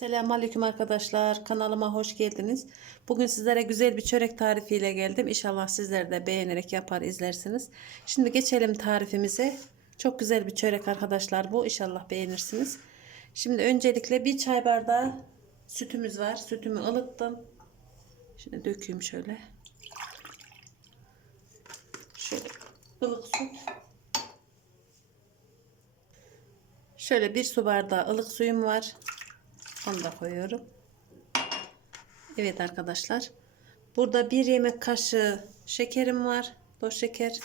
Selamünaleyküm arkadaşlar. Kanalıma hoş geldiniz. Bugün sizlere güzel bir çörek tarifiyle geldim. İnşallah sizler de beğenerek yapar izlersiniz. Şimdi geçelim tarifimize. Çok güzel bir çörek arkadaşlar bu. İnşallah beğenirsiniz. Şimdi öncelikle bir çay bardağı sütümüz var. Sütümü ılıttım. Şimdi dökeyim şöyle. Şöyle ılık süt. Şöyle bir su bardağı ılık suyum var. Onu da koyuyorum. Evet arkadaşlar. Burada bir yemek kaşığı şekerim var. Toz şeker.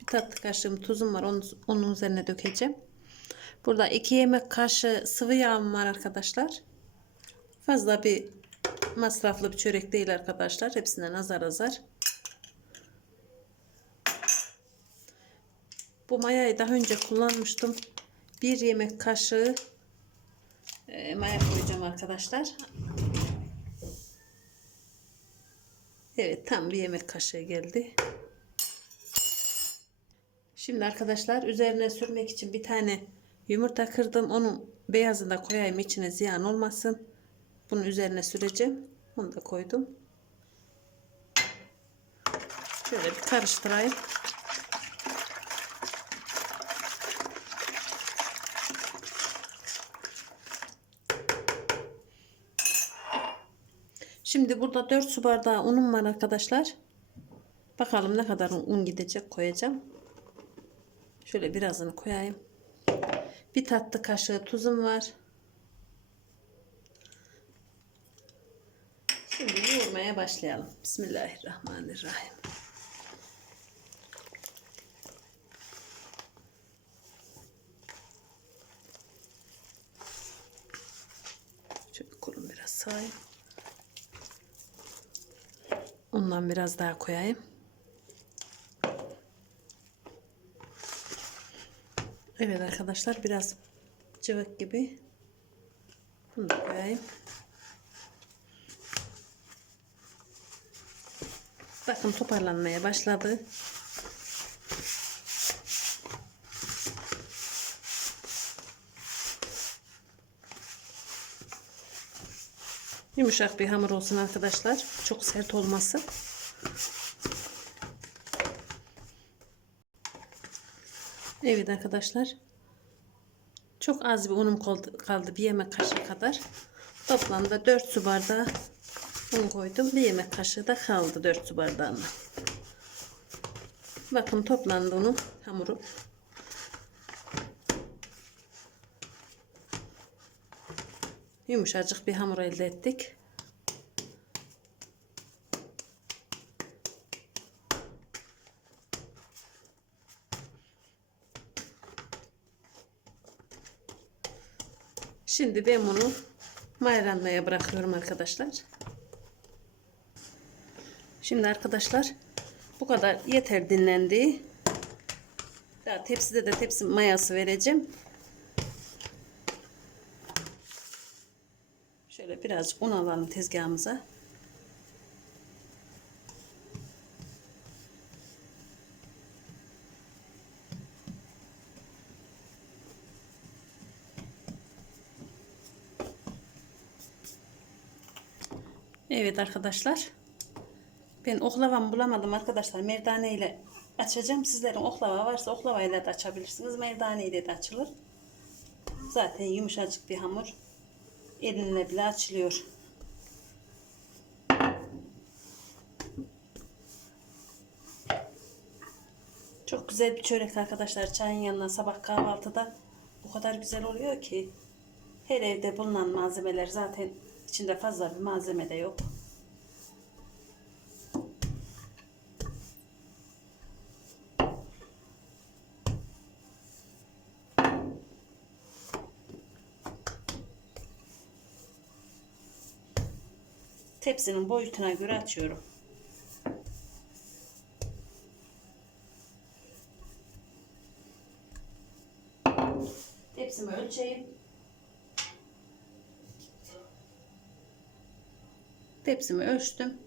Bir tatlı kaşığım tuzum var. Onu, onun üzerine dökeceğim. Burada iki yemek kaşığı sıvı yağım var arkadaşlar. Fazla bir masraflı bir çörek değil arkadaşlar. Hepsinden azar azar. Bu mayayı daha önce kullanmıştım. Bir yemek kaşığı e, maya koyacağım arkadaşlar. Evet tam bir yemek kaşığı geldi. Şimdi arkadaşlar üzerine sürmek için bir tane yumurta kırdım. Onun beyazını da koyayım içine ziyan olmasın. Bunun üzerine süreceğim. Onu da koydum. Şöyle bir karıştırayım. Şimdi burada 4 su bardağı unum var arkadaşlar. Bakalım ne kadar un gidecek koyacağım. Şöyle birazını koyayım. Bir tatlı kaşığı tuzum var. Şimdi yoğurmaya başlayalım. Bismillahirrahmanirrahim. Şöyle kulum biraz sağayım. Ondan biraz daha koyayım. Evet arkadaşlar biraz cıvık gibi. Bunu da koyayım. Bakın toparlanmaya başladı. Yumuşak bir hamur olsun arkadaşlar. Çok sert olmasın. Evet arkadaşlar. Çok az bir unum kaldı. Bir yemek kaşığı kadar. Toplamda 4 su bardağı un koydum. Bir yemek kaşığı da kaldı 4 su bardağına. Bakın toplandı unum hamuru. Yumuşacık bir hamur elde ettik. Şimdi ben bunu mayalanmaya bırakıyorum arkadaşlar. Şimdi arkadaşlar bu kadar yeter dinlendi. Daha tepside de tepsi mayası vereceğim. Şöyle biraz un alalım tezgahımıza. Evet arkadaşlar. Ben oklavamı bulamadım arkadaşlar. Merdane ile açacağım. Sizlerin oklava varsa oklavayla da açabilirsiniz. Merdane ile de açılır. Zaten yumuşacık bir hamur. Elinle bile açılıyor. Çok güzel bir çörek arkadaşlar. Çayın yanına sabah kahvaltıda o kadar güzel oluyor ki. Her evde bulunan malzemeler zaten içinde fazla bir malzeme de yok. Tepsinin boyutuna göre açıyorum. Tepsimi ölçeyim. Tepsimi ölçtüm.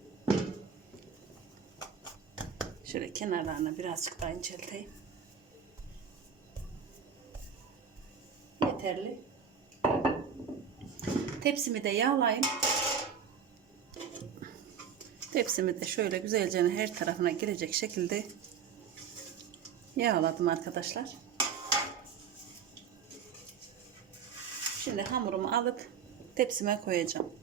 Şöyle kenarlarına birazcık daha incelteyim. Yeterli. Tepsimi de yağlayayım. Tepsimi de şöyle güzelce her tarafına girecek şekilde yağladım arkadaşlar. Şimdi hamurumu alıp tepsime koyacağım.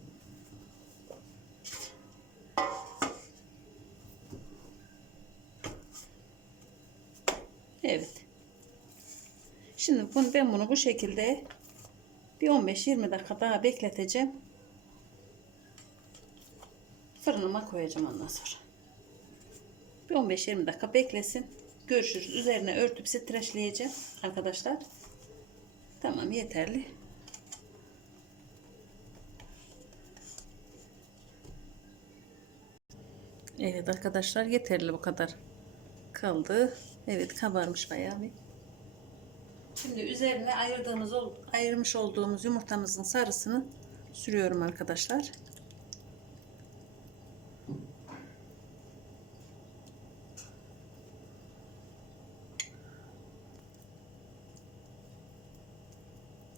Evet. Şimdi ben bunu bu şekilde bir 15-20 dakika daha bekleteceğim. Fırınıma koyacağım ondan sonra. Bir 15-20 dakika beklesin. Görüşürüz. Üzerine örtüp streçleyeceğim arkadaşlar. Tamam yeterli. Evet arkadaşlar yeterli bu kadar kaldı. Evet kabarmış bayağı bir. Şimdi üzerine ayırdığımız ayırmış olduğumuz yumurtamızın sarısını sürüyorum arkadaşlar.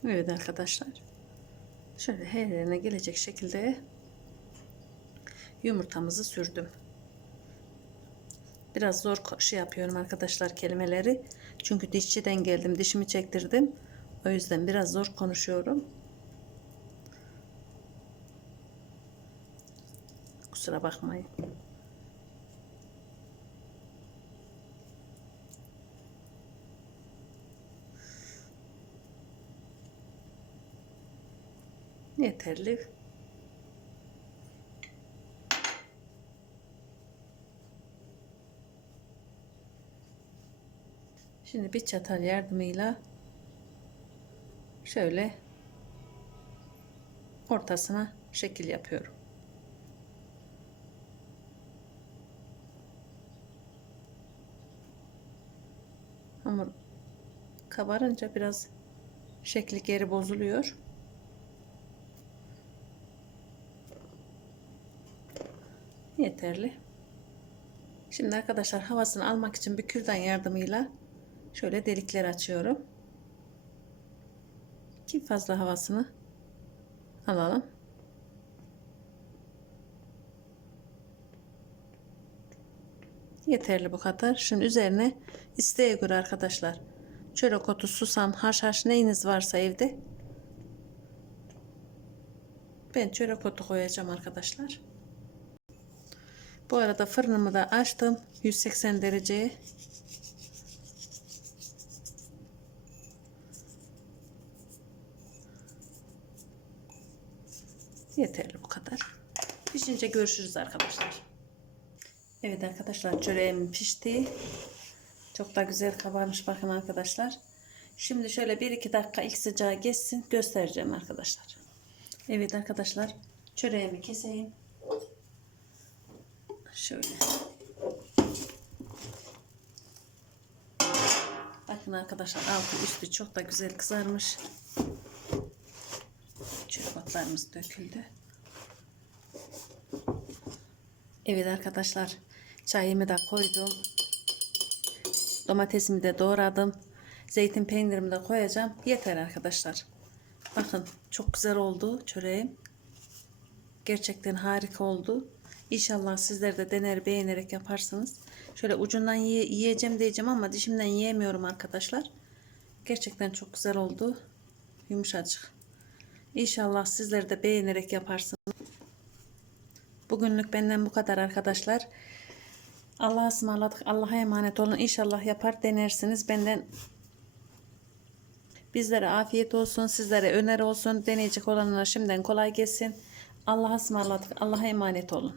Evet arkadaşlar. Şöyle her yerine gelecek şekilde yumurtamızı sürdüm. Biraz zor şey yapıyorum arkadaşlar kelimeleri. Çünkü dişçiden geldim. Dişimi çektirdim. O yüzden biraz zor konuşuyorum. Kusura bakmayın. Yeterli. Şimdi bir çatal yardımıyla şöyle ortasına şekil yapıyorum. Hamur kabarınca biraz şekli geri bozuluyor. Yeterli. Şimdi arkadaşlar havasını almak için bir kürdan yardımıyla şöyle delikler açıyorum. Ki fazla havasını alalım. Yeterli bu kadar. Şimdi üzerine isteğe göre arkadaşlar çörek otu, susam, haşhaş neyiniz varsa evde ben çörek otu koyacağım arkadaşlar. Bu arada fırınımı da açtım 180 dereceye. Yeterli bu kadar. Pişince görüşürüz arkadaşlar. Evet arkadaşlar çöreğim pişti. Çok da güzel kabarmış bakın arkadaşlar. Şimdi şöyle 1-2 dakika ilk sıcağı geçsin göstereceğim arkadaşlar. Evet arkadaşlar çöreğimi keseyim. Şöyle. Bakın arkadaşlar altı üstü çok da güzel kızarmış. Çörekotlarımız döküldü. Evet arkadaşlar çayımı da koydum. Domatesimi de doğradım. Zeytin peynirimi de koyacağım. Yeter arkadaşlar. Bakın çok güzel oldu çöreğim. Gerçekten harika oldu. İnşallah sizler de dener beğenerek yaparsınız. Şöyle ucundan yiye- yiyeceğim diyeceğim ama dişimden yiyemiyorum arkadaşlar. Gerçekten çok güzel oldu. Yumuşacık. İnşallah sizler de beğenerek yaparsınız. Bugünlük benden bu kadar arkadaşlar. Allah'a ısmarladık. Allah'a emanet olun. İnşallah yapar denersiniz. Benden bizlere afiyet olsun. Sizlere öneri olsun. Deneyecek olanlara şimdiden kolay gelsin. Allah'a ısmarladık. Allah'a emanet olun.